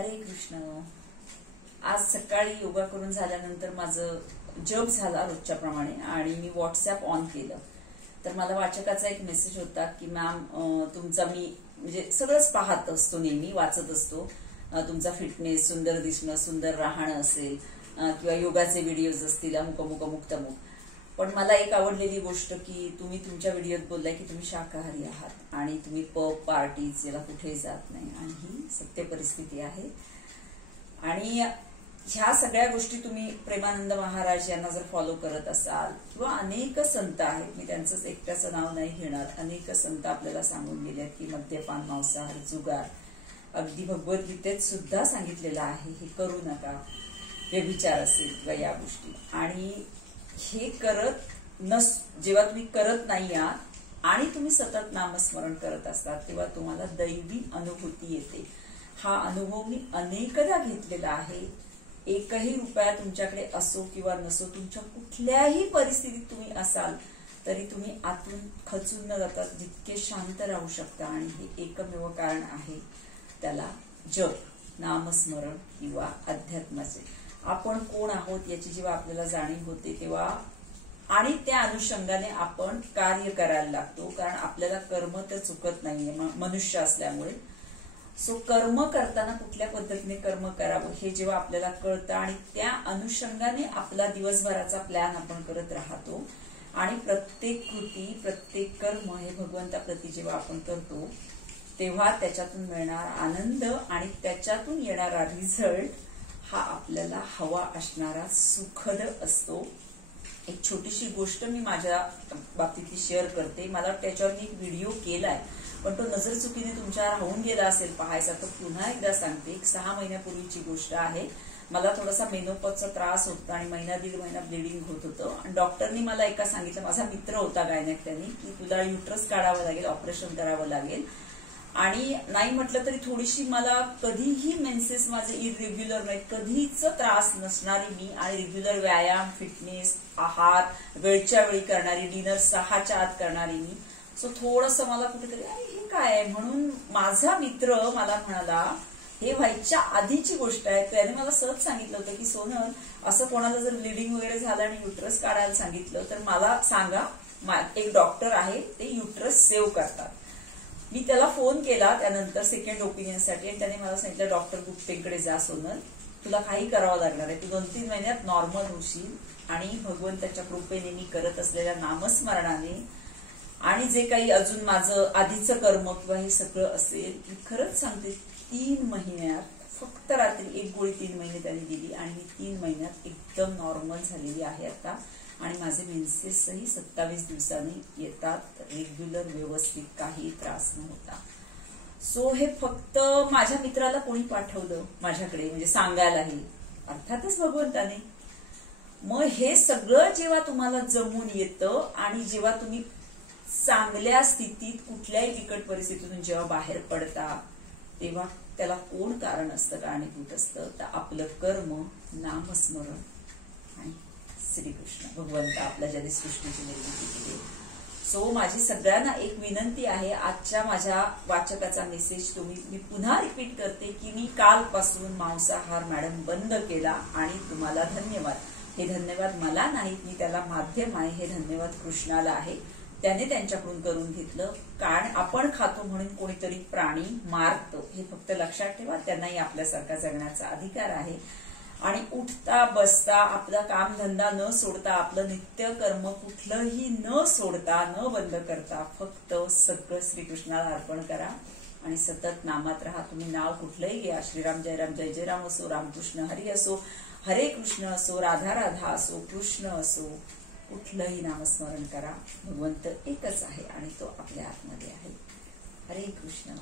हरे कृष्ण। आज सकाळी योगा करून झाल्यानंतर माझं जप झाला रोजच्या प्रमाणे आणि मी व्हॉट्सअप ऑन केलं तर मला वाचकाचा एक मेसेज होता की मॅम तुमचा मी म्हणजे सगळंच पाहत असतो, नेहमी वाचत असतो, तुमचा फिटनेस, सुंदर दिसणं, सुंदर राहणं असेल किंवा योगाचे व्हिडिओज असतील, अमुक अमुक अमुक तमुक. पण मला एक आवडलेली गोष्ट की तुम्ही तुमच्या व्हिडिओत बोललाय की तुम्ही शाकाहारी आहात आणि तुम्ही पब पार्टीज याला कुठे जात नाही आणि ही सत्य परिस्थिती आहे. आणि ह्या सगळ्या गोष्टी तुम्ही प्रेमानंद महाराज यांना जर फॉलो करत असाल किंवा अनेक संत आहेत, मी त्यांचं एकट्याचं नाव नाही घेणार, अनेक संत आपल्याला सांगून गेले की मद्यपान, मांसाहार, जुगार, अगदी भगवद्गीतेत सुद्धा सांगितलेलं आहे हे करू नका, व्यभिचार असेल किंवा या गोष्टी. आणि हे जेव्हा तुम्ही करत नाही आहात आणि तुम्ही सतत नामस्मरण करत असतात तेव्हा तुम्हाला दैवी अनुभूती येते. हा अनुभव मी अनेकदा घेतलेला आहे. एकही रुपया तुमच्याकडे असो किंवा नसो, तुमच्या कुठल्याही परिस्थितीत तुम्ही असाल तरी तुम्ही आतून खचून न जाता जितके शांत राहू शकता. आणि हे एकमेव कारण आहे त्याला जप, नामस्मरण किंवा अध्यात्माचे. आपण कोण आहोत याची जेव्हा आपल्याला जाणीव होते तेव्हा आणि त्या अनुषंगाने आपण कार्य करायला लागतो, कारण आपल्याला कर्म तर चुकत नाहीये मनुष्य असल्यामुळे. सो कर्म करताना कुठल्या पद्धतीने कर्म करावं हे जेव्हा आपल्याला कळतं आणि त्या अनुषंगाने आपला दिवसभराचा प्लॅन आपण करत राहतो आणि प्रत्येक कृती, प्रत्येक कर्म हे भगवंताप्रती जेव्हा आपण करतो तेव्हा त्याच्यातून मिळणारा आनंद आणि त्याच्यातून येणारा रिझल्ट हा आपल्याला हवा असणारा सुखद असतो. एक छोटीशी गोष्ट मी माझ्या बाबतीतली शेअर करते. मला त्याच्यावर मी एक व्हिडिओ केलाय पण तो नजर चुकीने तुमच्या राहून गेला असेल पाहायचा, तर पुन्हा एकदा सांगते. एक 6 महिन्यापूर्वीची गोष्ट आहे. मला थोडासा मेनोपॉजचा त्रास होता आणि महिना दीड महिना ब्लिडिंग होत होतं आणि डॉक्टरनी मला एका सांगितलं, माझा मित्र होता गायनेक, त्यांनी की तुला युट्रस काढावं लागेल, ऑपरेशन करावं लागेल. आणि नाही म्हटलं तरी थोडीशी मला कधीही मेन्सेस माझे इरेग्युलर नाही, कधीच त्रास नसणारी मी आणि रेग्युलर व्यायाम, फिटनेस, आहार वेळच्या वेळी करणारी, डिनर 6च्या आत करणारी मी. सो थोडंसं मला कुठेतरी हे काय आहे म्हणून माझा मित्र मला म्हणाला, हे व्हायच्या आधीची गोष्ट आहे, त्याने मला सहज सांगितलं होतं की सोनल, असं कोणाला जर ब्लिडिंग वगैरे झालं आणि युट्रस काढायला सांगितलं तर मला सांगा, एक डॉक्टर आहे ते युट्रस सेव्ह करतात. मी त्याला फोन केला त्यानंतर सेकंड ओपिनियनसाठी आणि त्याने मला सांगितलं, डॉक्टर गुप्तेंकडे जा सोनल, तुला काही करावं लागणार आहे, तू 2-3 महिन्यात नॉर्मल होशील. आणि भगवंताच्या कृपेने मी करत असलेल्या नामस्मरणाने आणि जे काही अजून माझं आधीचं कर्म किंवा हे सगळं असेल, मी खरंच सांगते 3 महिन्यात, फक्त रात्री एक गोळी 3 महिने त्यांनी दिली आणि मी 3 महिन्यात एकदम नॉर्मल झालेली आहे आता. आणि माझे मेन्सेसही 27 दिवसांनी येतात, रेग्युलर, व्यवस्थित, काही त्रास न होता. सो हे फक्त माझ्या मित्राला कोणी पाठवलं माझ्याकडे, म्हणजे सांगायलाही, अर्थातच भगवंताने. मग हे सगळं जेव्हा तुम्हाला जमून येतं आणि जेव्हा तुम्ही चांगल्या स्थितीत कुठल्याही बिकट परिस्थितीतून जेव्हा बाहेर पडता तेव्हा त्याला कोण कारण असतं, कारणीभूत असतं, तर आपलं कर्म, नामस्मरण आणि श्रीकृष्ण, भगवंत आपल्या ज्याने सृष्टीची निर्मिती केली. सो माझी सगळ्यांना एक विनंती आहे, आजच्या माझ्या वाचकाचा मेसेज मी पुन्हा रिपीट करते की मी कालपासून मांसाहार मॅडम बंद केला आणि तुम्हाला धन्यवाद. हे धन्यवाद मला नाहीत, मी त्याला माध्यम आहे, हे धन्यवाद कृष्णाला आहे, त्याने त्यांच्याकडून करून घेतलं. कारण आपण खातो म्हणून कोणीतरी प्राणी मारतो हे फक्त लक्षात ठेवा. त्यांनाही आपल्यासारखा जगण्याचा अधिकार आहे. आणि उठता बसता आपला कामधंदा न सोडता, आपलं नित्य कर्म कुठलंही न सोडता, न बंद करता, फक्त सगळं श्रीकृष्णाला अर्पण करा आणि सतत नामात राहा. तुम्ही नाव कुठलंही घ्या, श्रीराम जय राम, जय जय राम असो, रामकृष्ण हरी असो, हरे कृष्ण असो, राधा राधा असो, कृष्ण असो, कुठलंही नामस्मरण करा. भगवंत एकच आहे आणि तो आपल्या आतमध्ये आहे. हरे कृष्ण.